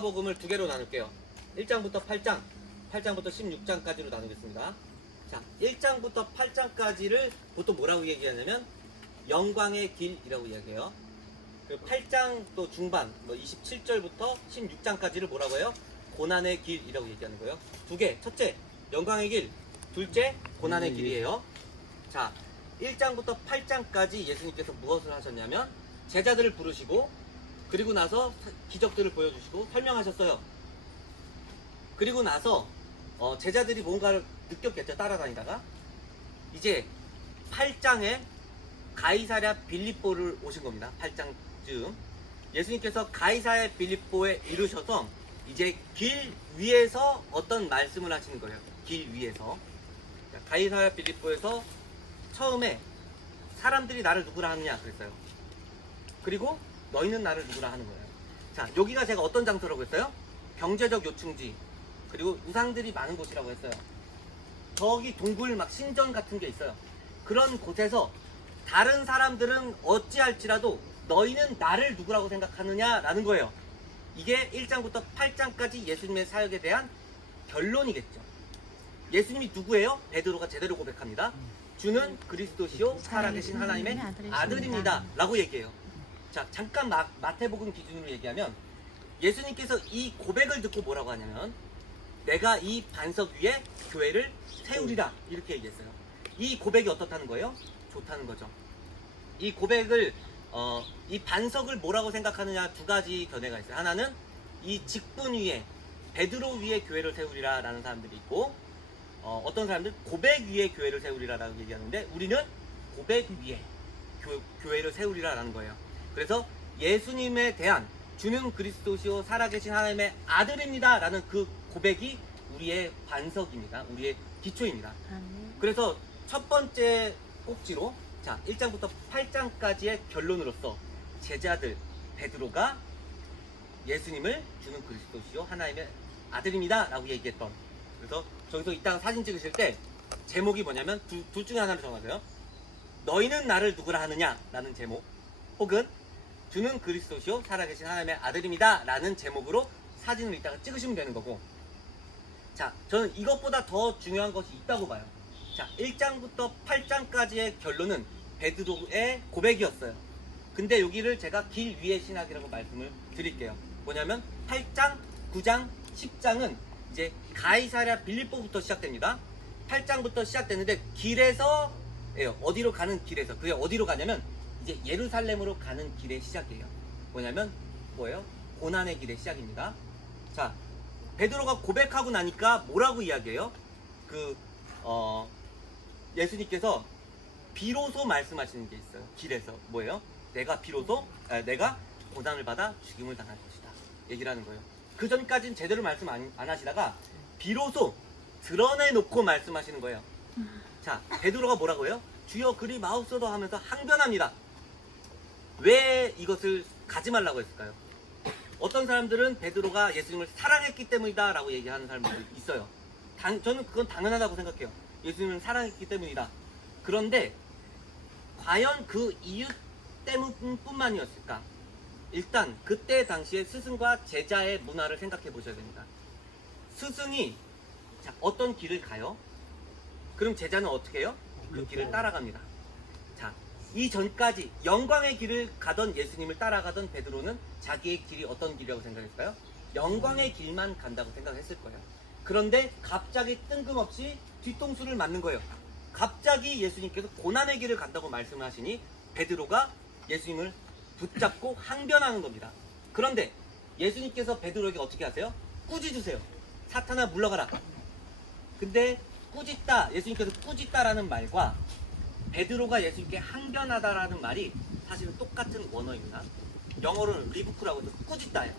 마가복음을 두 개로 나눌게요. 1장부터 8장, 8장부터 16장까지로 나누겠습니다. 자, 1장부터 8장까지를 보통 뭐라고 얘기하냐면 영광의 길이라고 이야기해요. 그 8장 또 중반, 27절부터 16장까지를 뭐라고 해요? 고난의 길이라고 얘기하는 거예요. 두 개, 첫째 영광의 길, 둘째 고난의 길이에요. 자, 1장부터 8장까지 예수님께서 무엇을 하셨냐면 제자들을 부르시고 그리고 나서 기적들을 보여주시고 설명하셨어요. 그리고 나서 제자들이 뭔가를 느꼈겠죠. 따라다니다가 이제 8장에 가이사랴 빌립보를 오신 겁니다. 8장쯤 예수님께서 가이사랴 빌립보에 이르셔서 이제 길 위에서 어떤 말씀을 하시는 거예요. 길 위에서 가이사랴 빌립보에서 처음에 사람들이 나를 누구라 하느냐 그랬어요. 그리고 너희는 나를 누구라 하는 거예요. 자, 여기가 제가 어떤 장소라고 했어요? 경제적 요충지, 그리고 우상들이 많은 곳이라고 했어요. 저기 동굴 막 신전 같은 게 있어요. 그런 곳에서 다른 사람들은 어찌할지라도 너희는 나를 누구라고 생각하느냐라는 거예요. 이게 1장부터 8장까지 예수님의 사역에 대한 결론이겠죠. 예수님이 누구예요? 베드로가 제대로 고백합니다. 주는 그리스도시요 살아계신 하나님의 아들입니다 라고 얘기해요. 자, 잠깐 마태복음 기준으로 얘기하면 예수님께서 이 고백을 듣고 뭐라고 하냐면 내가 이 반석 위에 교회를 세우리라 이렇게 얘기했어요. 이 고백이 어떻다는 거예요? 좋다는 거죠. 이 고백을 이 반석을 뭐라고 생각하느냐 두 가지 견해가 있어요. 하나는 이 직분 위에 베드로 위에 교회를 세우리라 라는 사람들이 있고 어떤 사람들 고백 위에 교회를 세우리라 라고 얘기하는데 우리는 고백 위에 교회를 세우리라 라는 거예요. 그래서 예수님에 대한 주는 그리스도시요 살아계신 하나님의 아들입니다 라는 그 고백이 우리의 반석입니다. 우리의 기초입니다. 그래서 첫 번째 꼭지로 자 1장부터 8장까지의 결론으로서 제자들 베드로가 예수님을 주는 그리스도시요 하나님의 아들입니다 라고 얘기했던, 그래서 저기서 이따가 사진 찍으실 때 제목이 뭐냐면 둘 중에 하나를 정하세요. 너희는 나를 누구라 하느냐 라는 제목, 혹은 주는 그리스도시요 살아계신 하나님의 아들입니다 라는 제목으로 사진을 이따가 찍으시면 되는 거고, 자, 저는 이것보다 더 중요한 것이 있다고 봐요. 자, 1장부터 8장까지의 결론은 베드로의 고백이었어요. 근데 여기를 제가 길 위의 신학이라고 말씀을 드릴게요. 뭐냐면 8장, 9장, 10장은 이제 가이사랴 빌립보부터 시작됩니다. 8장부터 시작됐는데 길에서 어디로 가는 길에서, 그게 어디로 가냐면 이제 예루살렘으로 가는 길의 시작이에요. 뭐냐면 뭐예요? 고난의 길의 시작입니다. 자, 베드로가 고백하고 나니까 뭐라고 이야기해요? 예수님께서 비로소 말씀하시는 게 있어요. 길에서 뭐예요? 내가 고난을 받아 죽임을 당할 것이다 얘기를 하는 거예요. 그 전까지는 제대로 말씀 안 하시다가 비로소 드러내놓고 말씀하시는 거예요. 자, 베드로가 뭐라고 해요? 주여 그리 마옵소서 하면서 항변합니다. 왜 이것을 가지 말라고 했을까요? 어떤 사람들은 베드로가 예수님을 사랑했기 때문이다 라고 얘기하는 사람들도 있어요. 저는 그건 당연하다고 생각해요. 예수님을 사랑했기 때문이다. 그런데 과연 그 이유 때문뿐만이었을까? 일단 그때 당시에 스승과 제자의 문화를 생각해 보셔야 됩니다. 스승이 어떤 길을 가요? 그럼 제자는 어떻게 해요? 그 길을 따라갑니다. 자, 이전까지 영광의 길을 가던 예수님을 따라가던 베드로는 자기의 길이 어떤 길이라고 생각했을까요? 영광의 길만 간다고 생각했을 거예요. 그런데 갑자기 뜬금없이 뒤통수를 맞는 거예요. 갑자기 예수님께서 고난의 길을 간다고 말씀을 하시니 베드로가 예수님을 붙잡고 항변하는 겁니다. 그런데 예수님께서 베드로에게 어떻게 하세요? 꾸짖으세요. 사탄아 물러가라. 근데 꾸짖다, 예수님께서 꾸짖다라는 말과 베드로가 예수님께 항변하다라는 말이 사실은 똑같은 원어입니다. 영어로는 리부크라고 해서 꾸짖다예요.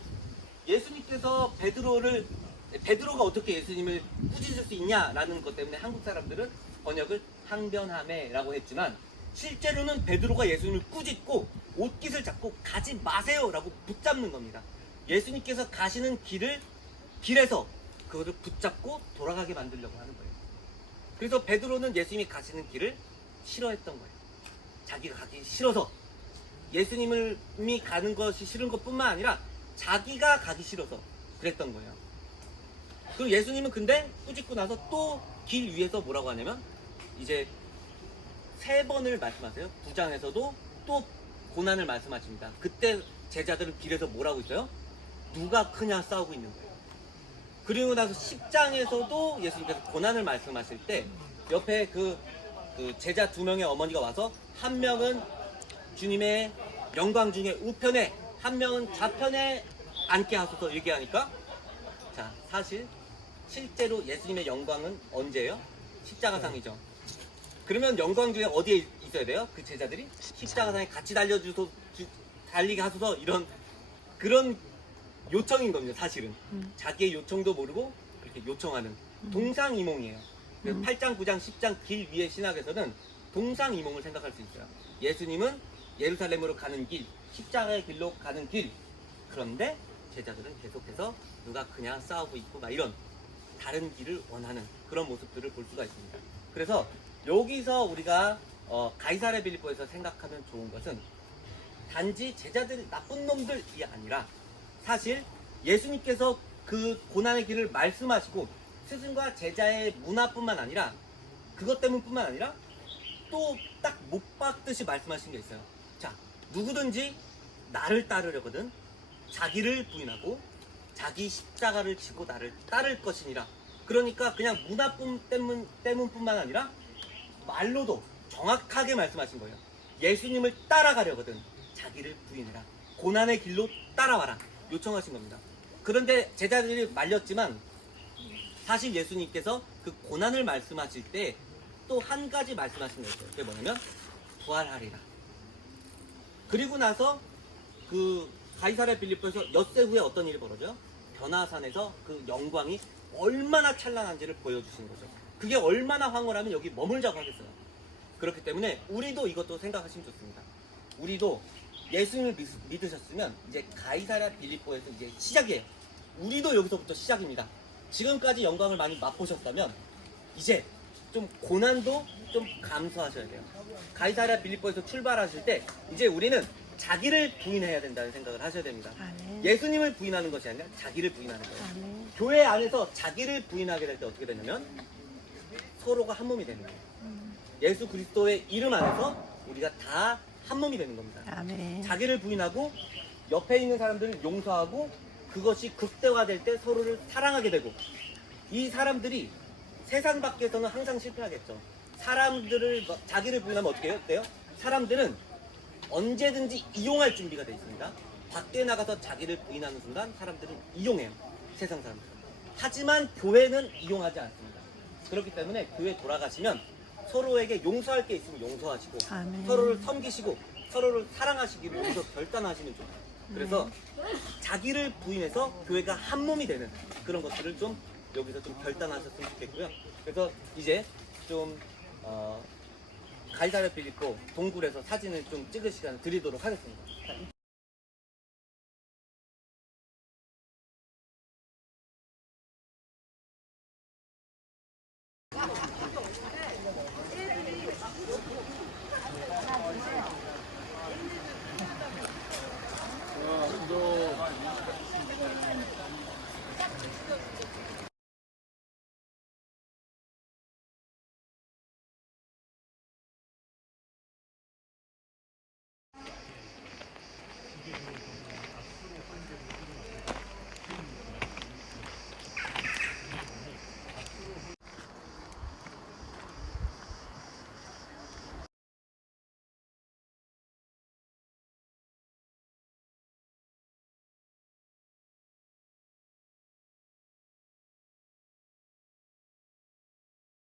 예수님께서 베드로가 어떻게 예수님을 꾸짖을 수 있냐라는 것 때문에 한국 사람들은 번역을 항변하매라고 했지만 실제로는 베드로가 예수님을 꾸짖고 옷깃을 잡고 가지 마세요라고 붙잡는 겁니다. 예수님께서 가시는 길에서 그것을 붙잡고 돌아가게 만들려고 하는 거예요. 그래서 베드로는 예수님이 가시는 길을 싫어했던 거예요. 자기가 가기 싫어서, 예수님이 가는 것이 싫은 것뿐만 아니라 자기가 가기 싫어서, 그랬던 거예요. 그리고 예수님은 근데 꾸짖고 나서 또 길 위에서 뭐라고 하냐면 이제 3번을 말씀하세요. 9장에서도 또 고난을 말씀하십니다. 그때 제자들은 길에서 뭐라고 있어요? 누가 크냐 싸우고 있는 거예요. 그리고 나서 10장에서도 예수님께서 고난을 말씀하실 때 옆에 그 제자 2명의 어머니가 와서 한 명은 주님의 영광 중에 우편에 한 명은 좌편에 앉게 하소서 얘기하니까 자 사실 실제로 예수님의 영광은 언제예요? 십자가상이죠. 그러면 영광 중에 어디에 있어야 돼요? 그 제자들이 십자가상에 같이 달리게 하소서 이런 그런 요청인 겁니다. 사실은 자기의 요청도 모르고 그렇게 요청하는 동상이몽이에요. 8장, 9장, 10장 길 위의 신학에서는 동상이몽을 생각할 수 있어요. 예수님은 예루살렘으로 가는 길, 십자가의 길로 가는 길. 그런데 제자들은 계속해서 누가 그냥 싸우고 있고 막 이런 다른 길을 원하는 그런 모습들을 볼 수가 있습니다. 그래서 여기서 우리가 가이사랴 빌립보에서 생각하면 좋은 것은 단지 제자들 나쁜 놈들이 아니라 사실 예수님께서 그 고난의 길을 말씀하시고 스승과 제자의 문화뿐만 아니라 그것 때문뿐만 아니라 또 딱 못 박듯이 말씀하신 게 있어요. 자, 누구든지 나를 따르려거든 자기를 부인하고 자기 십자가를 지고 나를 따를 것이니라. 그러니까 그냥 때문뿐만 아니라 말로도 정확하게 말씀하신 거예요. 예수님을 따라가려거든 자기를 부인해라. 고난의 길로 따라와라. 요청하신 겁니다. 그런데 제자들이 말렸지만 사실 예수님께서 그 고난을 말씀하실 때 또 한 가지 말씀하신 거 있어요. 그게 뭐냐면 부활하리라. 그리고 나서 그 가이사랴 빌립보에서 엿새 후에 어떤 일이 벌어져요? 변화산에서 그 영광이 얼마나 찬란한지를 보여주신 거죠. 그게 얼마나 황홀하면 여기 머물자고 하겠어요. 그렇기 때문에 우리도 이것도 생각하시면 좋습니다. 우리도 예수님을 믿으셨으면 이제 가이사랴 빌립보에서 이제 시작이에요. 우리도 여기서부터 시작입니다. 지금까지 영광을 많이 맛보셨다면 이제 좀 고난도 좀 감수하셔야 돼요. 가이사랴 빌립보에서 출발하실 때 이제 우리는 자기를 부인해야 된다는 생각을 하셔야 됩니다. 아멘. 예수님을 부인하는 것이 아니라 자기를 부인하는 거예요. 아멘. 교회 안에서 자기를 부인하게 될 때 어떻게 되냐면 서로가 한 몸이 되는 거예요. 예수 그리스도의 이름 안에서 우리가 다 한 몸이 되는 겁니다. 아멘. 자기를 부인하고 옆에 있는 사람들을 용서하고 그것이 극대화될 때 서로를 사랑하게 되고 이 사람들이 세상 밖에서는 항상 실패하겠죠. 사람들을 자기를 부인하면 어떻게 돼요? 사람들은 언제든지 이용할 준비가 되어 있습니다. 밖에 나가서 자기를 부인하는 순간 사람들은 이용해요. 세상 사람들은. 하지만 교회는 이용하지 않습니다. 그렇기 때문에 교회 돌아가시면 서로에게 용서할 게 있으면 용서하시고 아멘. 서로를 섬기시고 서로를 사랑하시기로 여기서 결단하시면 좋아요. 그래서 자기를 부인해서 교회가 한 몸이 되는 그런 것들을 좀 여기서 좀 결단하셨으면 좋겠고요. 그래서 이제 좀 가이사랴 빌립보 동굴에서 사진을 좀 찍을 시간을 드리도록 하겠습니다. 자,